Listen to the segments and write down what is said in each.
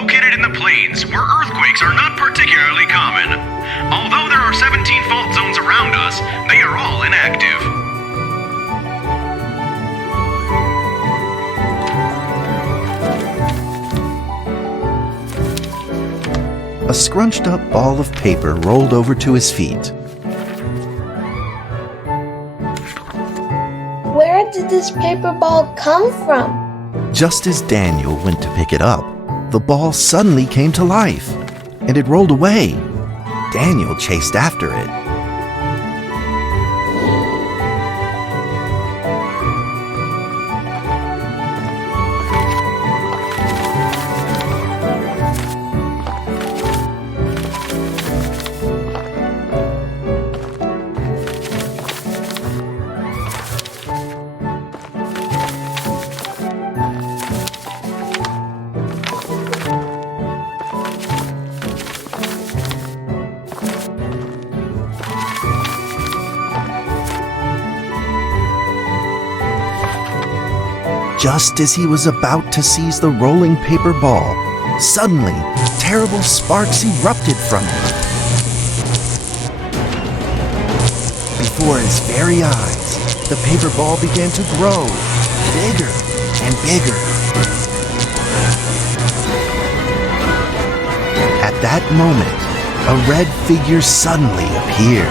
located in the plains where earthquakes are not particularly common. Although there are 17 fault zones around us, they are all inactive. A scrunched-up ball of paper rolled over to his feet. Where did this paper ball come from? Just as Daniel went to pick it up, the ball suddenly came to life, and it rolled away. Daniel chased after it. Just as he was about to seize the rolling paper ball, suddenly, terrible sparks erupted from it. Before his very eyes, the paper ball began to grow, bigger and bigger. At that moment, a red figure suddenly appeared.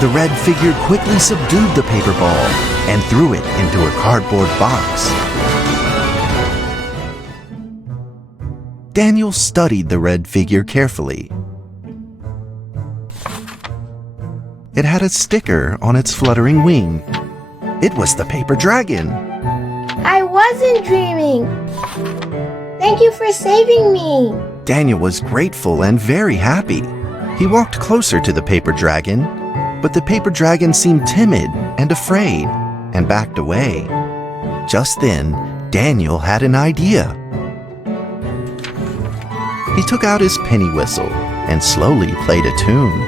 The red figure quickly subdued the paper ball and threw it into a cardboard box. Daniel studied the red figure carefully. It had a sticker on its fluttering wing. It was the paper dragon. I wasn't dreaming. Thank you for saving me. Daniel was grateful and very happy. He walked closer to the paper dragon, but the paper dragon seemed timid and afraid and backed away. Just then, Daniel had an idea. He took out his penny whistle and slowly played a tune.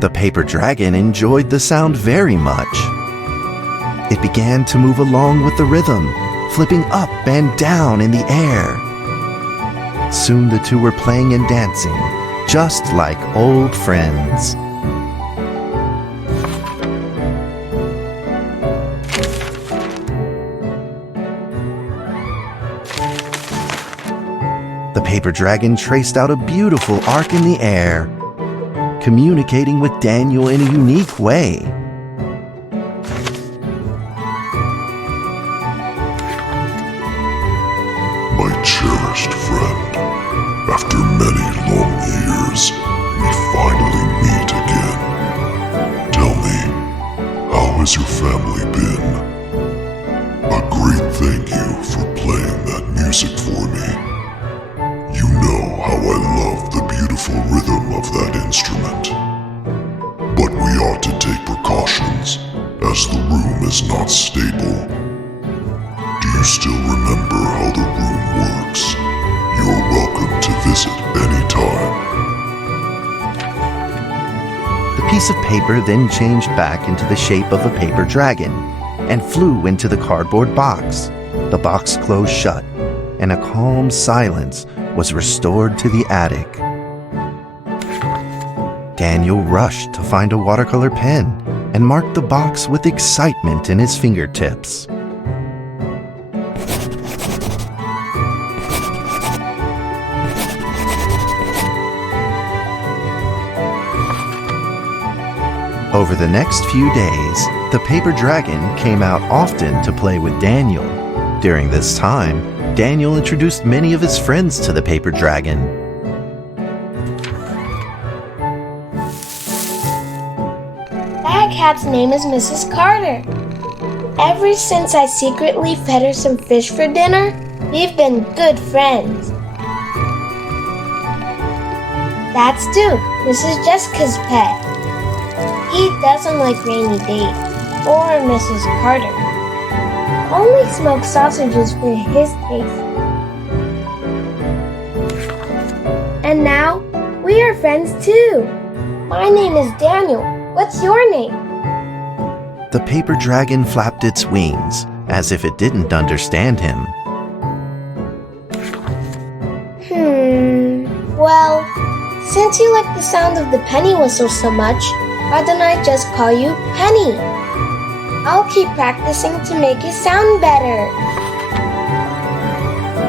The paper dragon enjoyed the sound very much. It began to move along with the rhythm, flipping up and down in the air. Soon the two were playing and dancing, just like old friends. The paper dragon traced out a beautiful arc in the air, communicating with Daniel in a unique way. My cherished friend, after many long years, we finally meet again. Tell me, how has your family been? A great thank you for playing that music for me. You know how I love the beautiful rhythm of that instrument. But we ought to take precautions, as the room is not stable. Do you still remember how the room works? You're welcome to visit anytime. The piece of paper then changed back into the shape of a paper dragon and flew into the cardboard box. The box closed shut, and a calm silence was restored to the attic. Daniel rushed to find a watercolor pen and marked the box with excitement in his fingertips. Over the next few days, the paper dragon came out often to play with Daniel. During this time, Daniel introduced many of his friends to the paper dragon. That cat's name is Mrs. Carter. Ever since I secretly fed her some fish for dinner, we've been good friends. That's Duke, Mrs. Jessica's pet. He doesn't like rainy days or Mrs. Carter. Only smoked sausages for his taste. And now, we are friends too. My name is Daniel. What's your name? The paper dragon flapped its wings as if it didn't understand him. Well, since you like the sound of the penny whistle so much, why don't I just call you Penny? I'll keep practicing to make it sound better.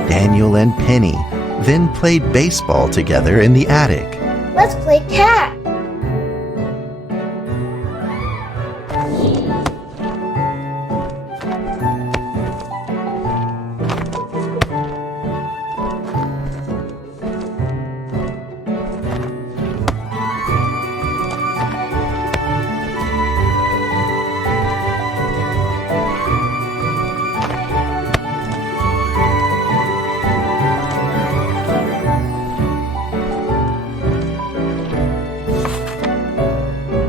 Daniel and Penny then played baseball together in the attic. Let's play cat.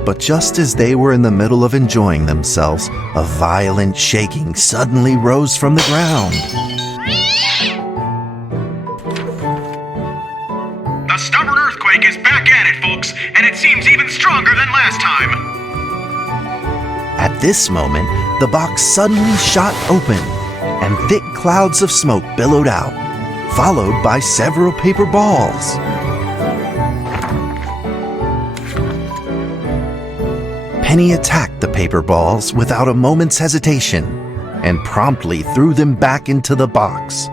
But just as they were in the middle of enjoying themselves, a violent shaking suddenly rose from the ground. The stubborn earthquake is back at it, folks, and it seems even stronger than last time. At this moment, the box suddenly shot open, and thick clouds of smoke billowed out, followed by several paper balls. Penny attacked the paper balls without a moment's hesitation and promptly threw them back into the box.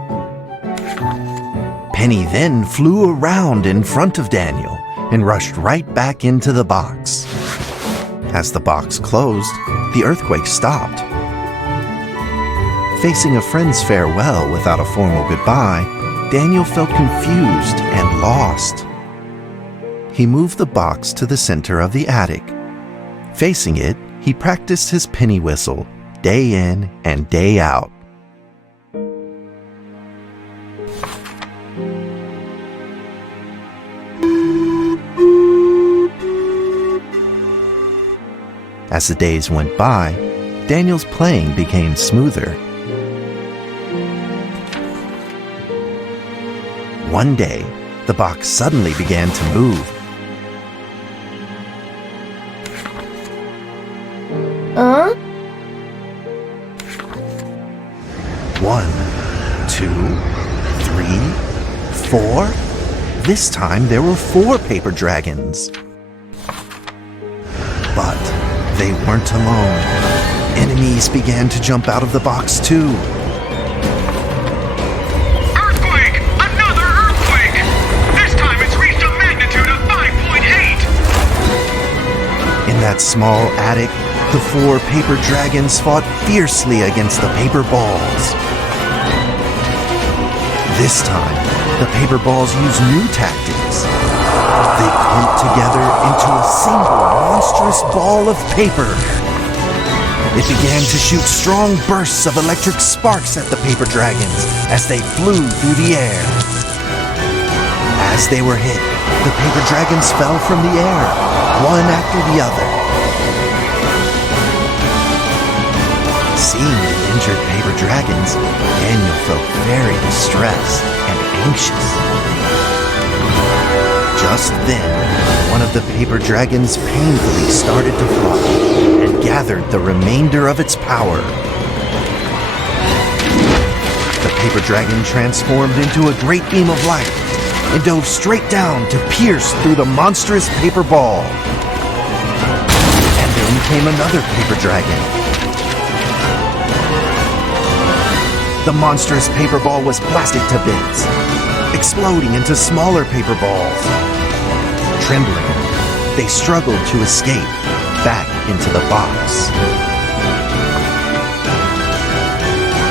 Penny then flew around in front of Daniel and rushed right back into the box. As the box closed, the earthquake stopped. Facing a friend's farewell without a formal goodbye, Daniel felt confused and lost. He moved the box to the center of the attic. Facing it, he practiced his penny whistle day in and day out. As the days went by, Daniel's playing became smoother. One day, the box suddenly began to move. Huh? 1, 2, 3, 4. This time there were 4 paper dragons. But they weren't alone. Enemies began to jump out of the box too. Earthquake! Another earthquake! This time it's reached a magnitude of 5.8! In that small attic, the 4 paper dragons fought fiercely against the paper balls. This time, the paper balls used new tactics. They clumped together into a single monstrous ball of paper. It began to shoot strong bursts of electric sparks at the paper dragons as they flew through the air. As they were hit, the paper dragons fell from the air, one after the other. Seeing the injured paper dragons, Daniel felt very distressed and anxious. Just then, one of the paper dragons painfully started to fly and gathered the remainder of its power. The paper dragon transformed into a great beam of light and dove straight down to pierce through the monstrous paper ball. And then came another paper dragon. The monstrous paper ball was blasted to bits, exploding into smaller paper balls. Trembling, they struggled to escape, back into the box.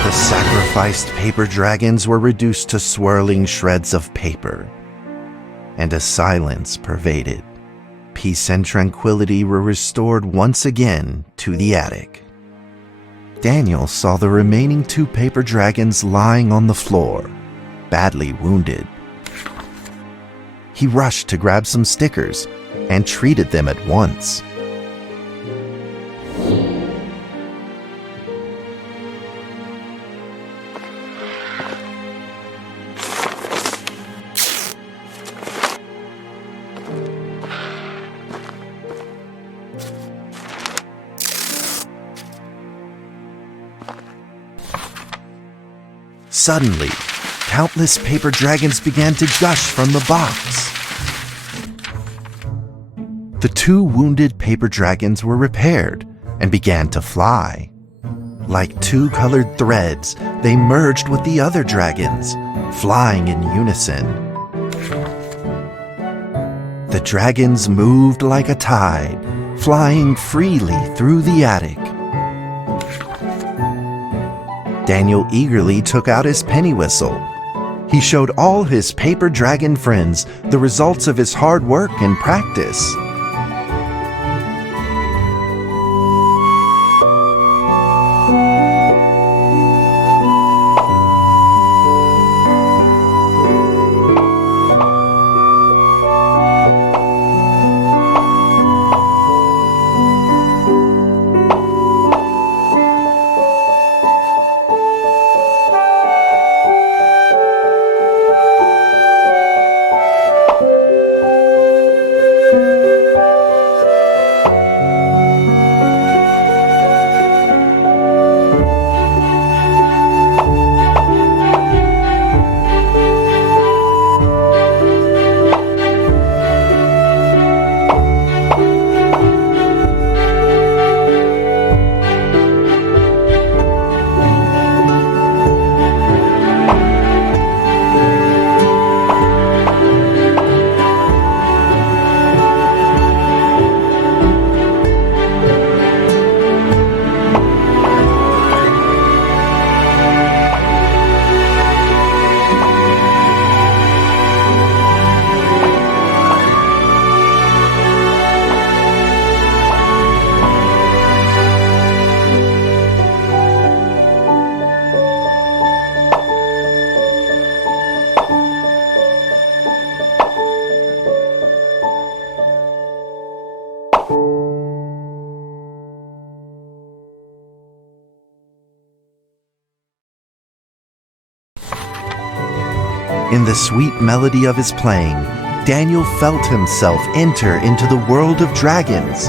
The sacrificed paper dragons were reduced to swirling shreds of paper, and a silence pervaded. Peace and tranquility were restored once again to the attic. Daniel saw the remaining 2 paper dragons lying on the floor, badly wounded. He rushed to grab some stickers and treated them at once. Suddenly, countless paper dragons began to gush from the box. The 2 wounded paper dragons were repaired and began to fly. Like 2 colored threads, they merged with the other dragons, flying in unison. The dragons moved like a tide, flying freely through the attic. Daniel eagerly took out his penny whistle. He showed all his paper dragon friends the results of his hard work and practice. In the sweet melody of his playing, Daniel felt himself enter into the world of dragons.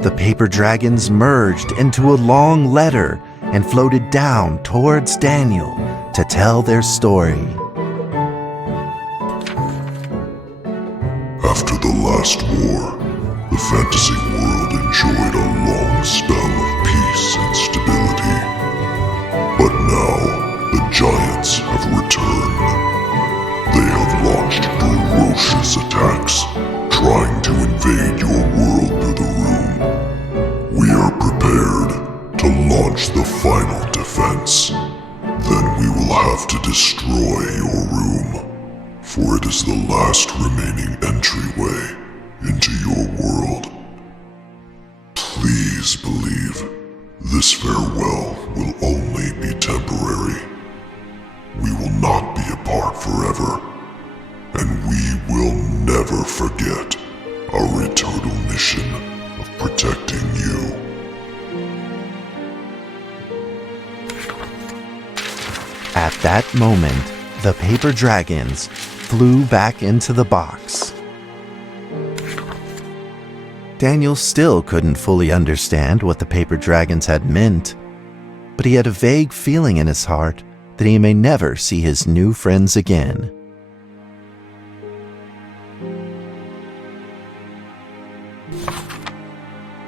The paper dragons merged into a long letter and floated down towards Daniel to tell their story. After the last war, the fantasy world enjoyed a long spell of peace and stability. But now, the giants have returned. They have launched ferocious attacks, trying to invade your world through the room. We are prepared to launch the final defense. Then we will have to destroy your room, for it is the last remaining entryway into your world. Please believe this farewell will only be temporary. We will not be apart forever, and we will never forget our eternal mission of protecting you. At that moment, The paper dragons flew back into the box. Daniel still couldn't fully understand what the paper dragons had meant, but he had a vague feeling in his heart that he may never see his new friends again.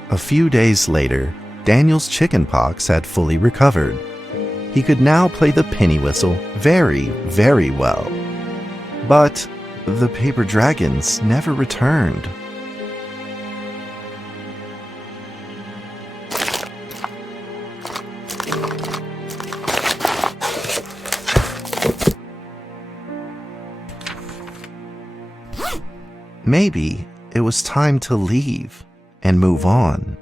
A few days later, Daniel's chickenpox had fully recovered. He could now play the penny whistle very, very well. But the paper dragons never returned. Maybe it was time to leave and move on.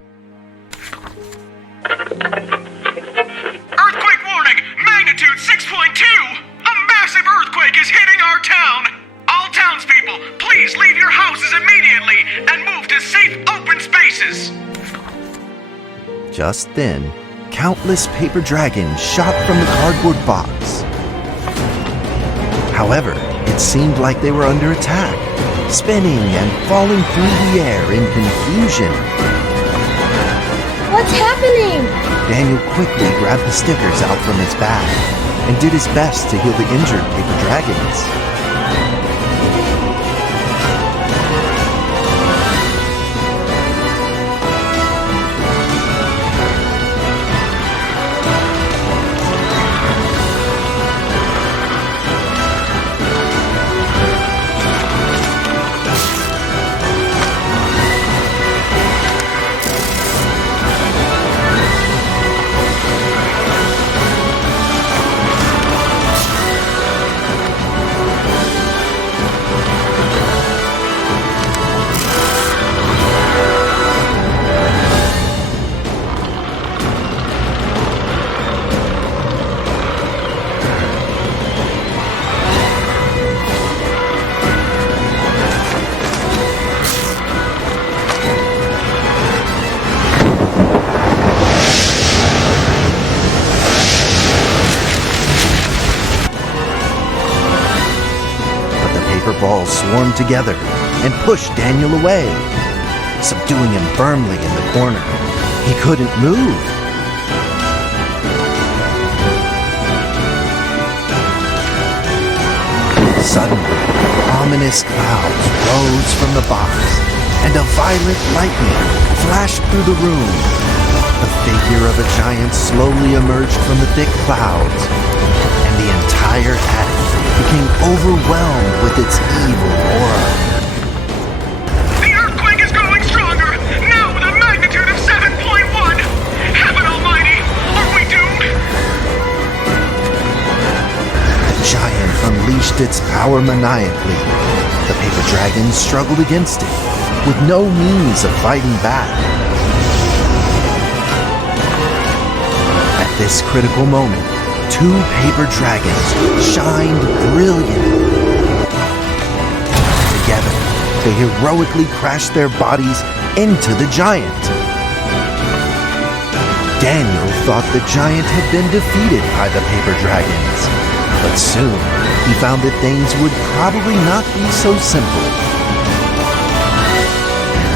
Earthquake warning! Magnitude 6.2! A massive earthquake is hitting our town! All townspeople, please leave your houses immediately and move to safe open spaces! Just then, countless paper dragons shot from the cardboard box. However, it seemed like they were under attack, spinning and falling through the air in confusion. What's happening? Daniel quickly grabbed the stickers out from his bag and did his best to heal the injured paper dragons. Balls swarmed together and pushed Daniel away, subduing him firmly in the corner. He couldn't move. Suddenly, ominous clouds rose from the box, and a violent lightning flashed through the room. The figure of a giant slowly emerged from the thick clouds, and the entire attic became overwhelmed with its evil aura. The earthquake is growing stronger, now with a magnitude of 7.1! Heaven almighty, are we doomed? The giant unleashed its power maniacally. The paper dragons struggled against it, with no means of fighting back. At this critical moment, two paper dragons shined brilliantly. Together, they heroically crashed their bodies into the giant. Daniel thought the giant had been defeated by the paper dragons, but soon he found that things would probably not be so simple.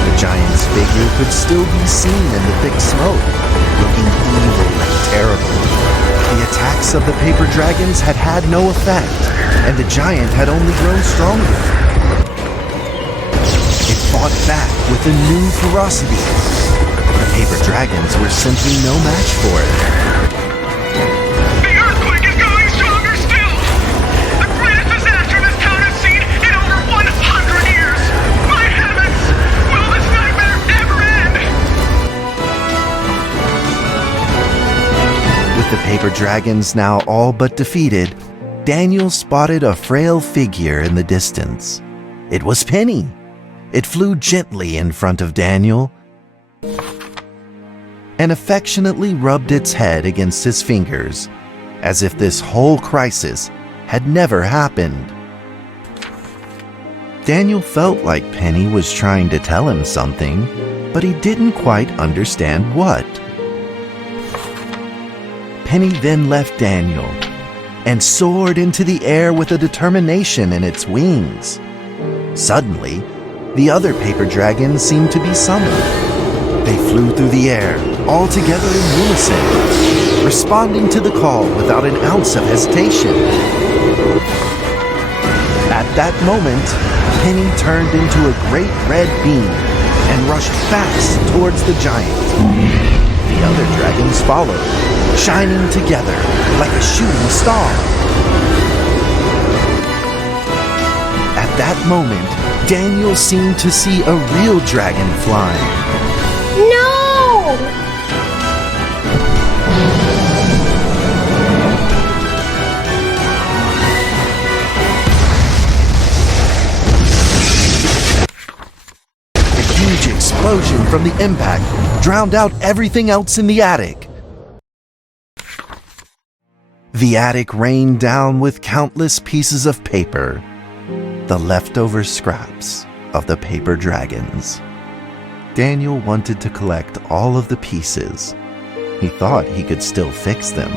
The giant's figure could still be seen in the thick smoke, looking evil and terrible. The attacks of the paper dragons had had no effect, and the giant had only grown stronger. It fought back with a new ferocity. The paper dragons were simply no match for it. The earthquake is going stronger still! The greatest disaster this town has seen in over 100 years! My heavens! Will this nightmare ever end? With the paper dragons now all but defeated, Daniel spotted a frail figure in the distance. It was Penny. It flew gently in front of Daniel and affectionately rubbed its head against his fingers, as if this whole crisis had never happened. Daniel felt like Penny was trying to tell him something, but he didn't quite understand what. Penny then left Daniel, and soared into the air with a determination in its wings. Suddenly, the other paper dragons seemed to be summoned. They flew through the air, all together in unison, responding to the call without an ounce of hesitation. At that moment, Penny turned into a great red beam and rushed fast towards the giant. The other dragons followed, shining together like a shooting star. At that moment, Daniel seemed to see a real dragon flying. No! A huge explosion from the impact drowned out everything else in the attic. The attic rained down with countless pieces of paper, the leftover scraps of the paper dragons. Daniel wanted to collect all of the pieces. He thought he could still fix them.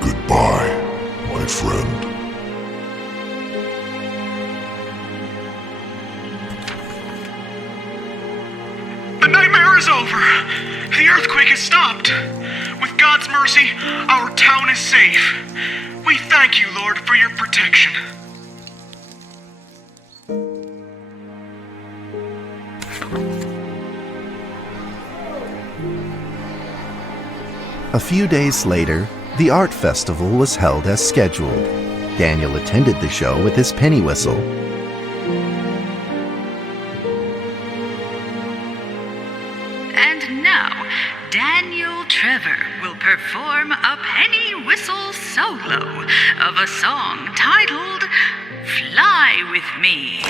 Goodbye, my friend. The nightmare is over. The earthquake has stopped. With God's mercy, our town is safe. We thank you, Lord, for your protection. A few days later, the art festival was held as scheduled. Daniel attended the show with his penny whistle. And now, Daniel Trevor will perform a penny whistle solo of a song titled Fly With Me.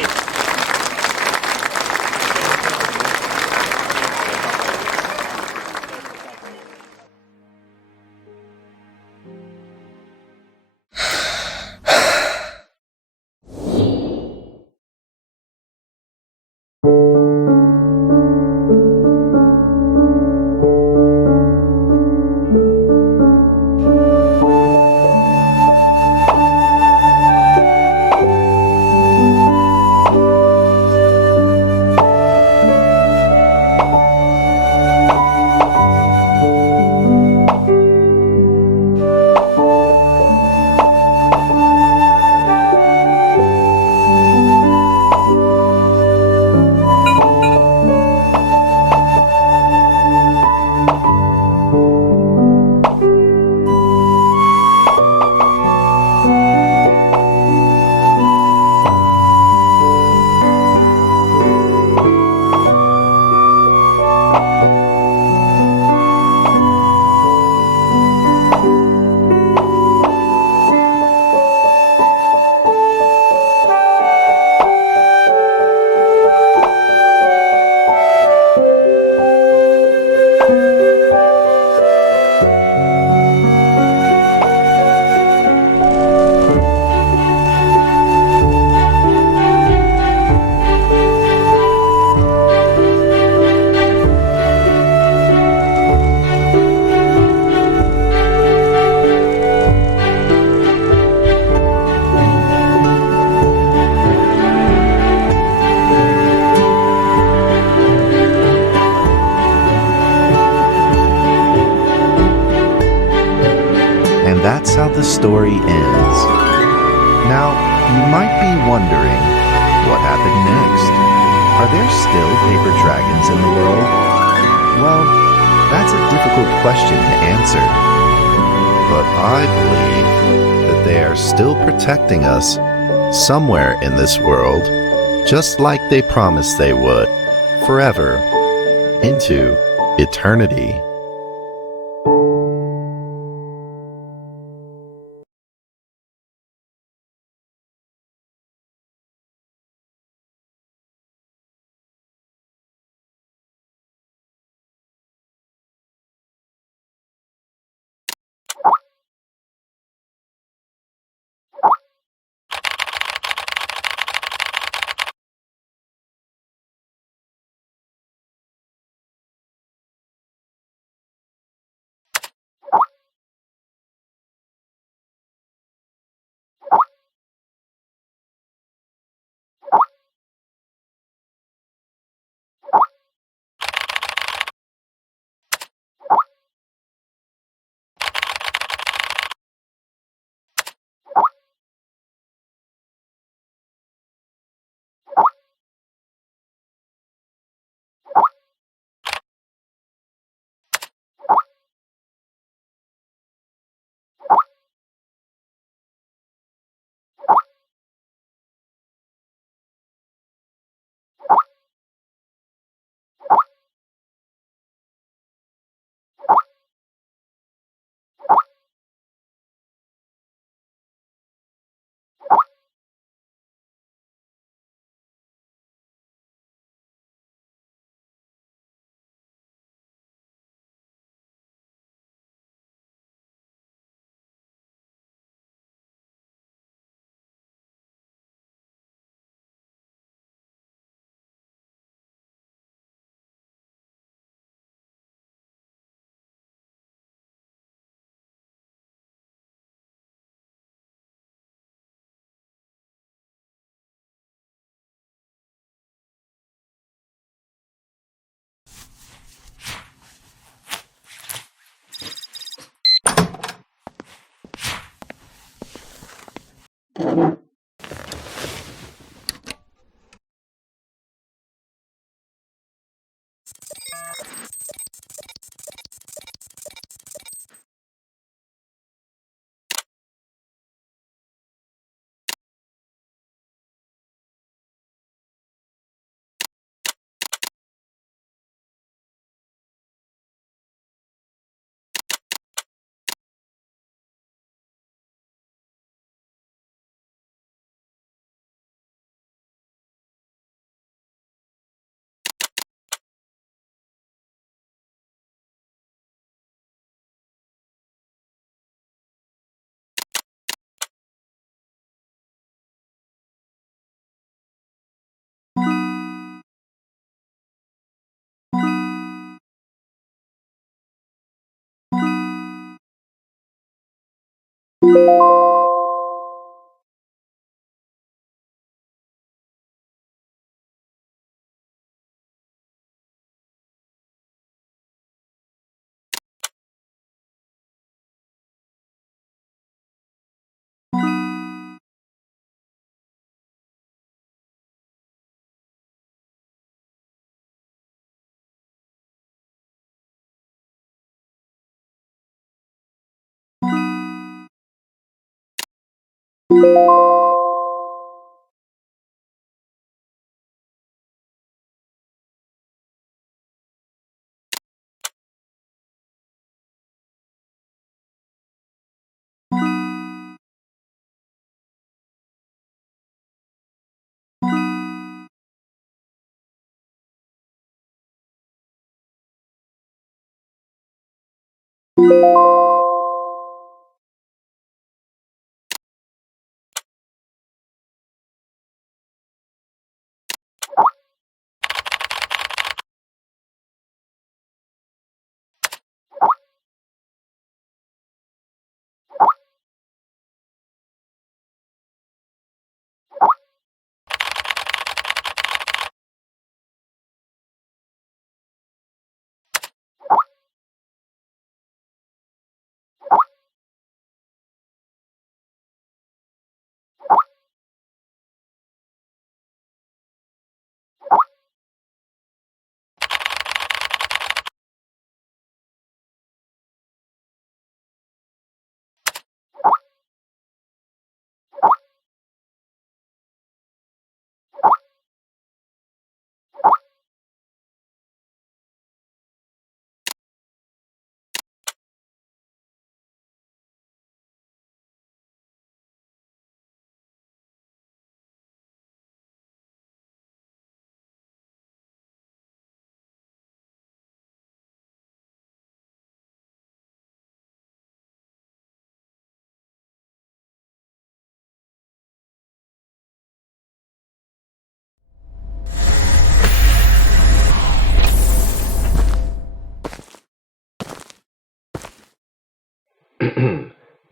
And that's how the story ends. Now, you might be wondering, what happened next? Are there still paper dragons in the world? Well, that's a difficult question to answer. But I believe that they are still protecting us somewhere in this world. just like they promised they would, forever, into eternity.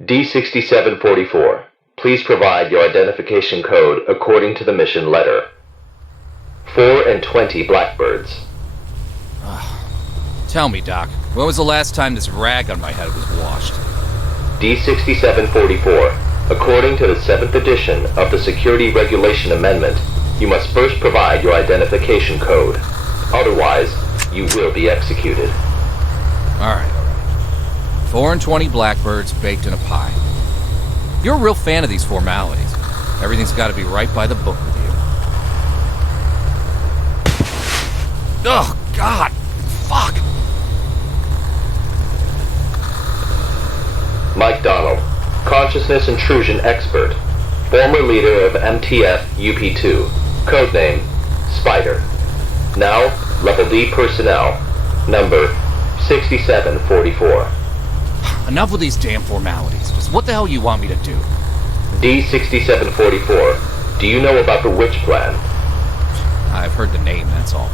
D6744, please provide your identification code according to the mission letter. 4 and 20 blackbirds. Tell me, Doc, when was the last time this rag on my head was washed? D6744, according to the 7th edition of the Security Regulation Amendment, you must first provide your identification code. Otherwise, you will be executed. Alright. 4 and 20 blackbirds baked in a pie. You're a real fan of these formalities. Everything's got to be right by the book with you. Oh, God! Fuck! Mike Donald, consciousness intrusion expert, former leader of MTF UP2, codename Spider. Now, Level D personnel, number 6744. Enough with these damn formalities. Just what the hell you want me to do? D6744, do you know about the Witch Plan? I've heard the name, that's all.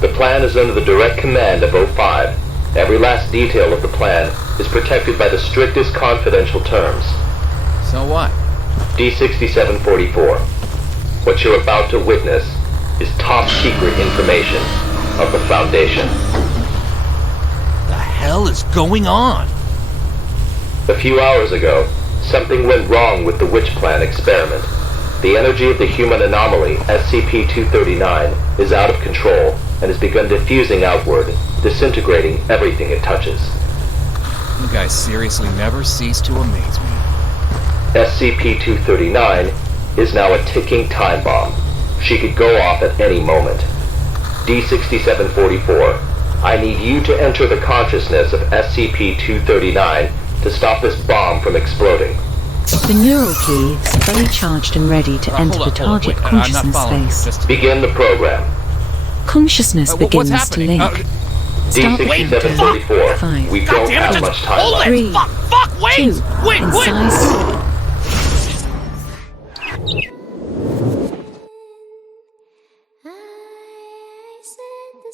The plan is under the direct command of O5. Every last detail of the plan is protected by the strictest confidential terms. So what? D6744, what you're about to witness is top secret information of the Foundation. The hell is going on? A few hours ago, something went wrong with the Witch Plan experiment. The energy of the human anomaly, SCP-239, is out of control and has begun diffusing outward, disintegrating everything it touches. You guys seriously never cease to amaze me. SCP-239 is now a ticking time bomb. She could go off at any moment. D6744, I need you to enter the consciousness of SCP-239 to stop this bomb from exploding. The neural key is fully charged and ready to enter the target consciousness space. Begin the program. Consciousness begins to link. Start D6744, we don't have much time left. 3, 2, incise. I said the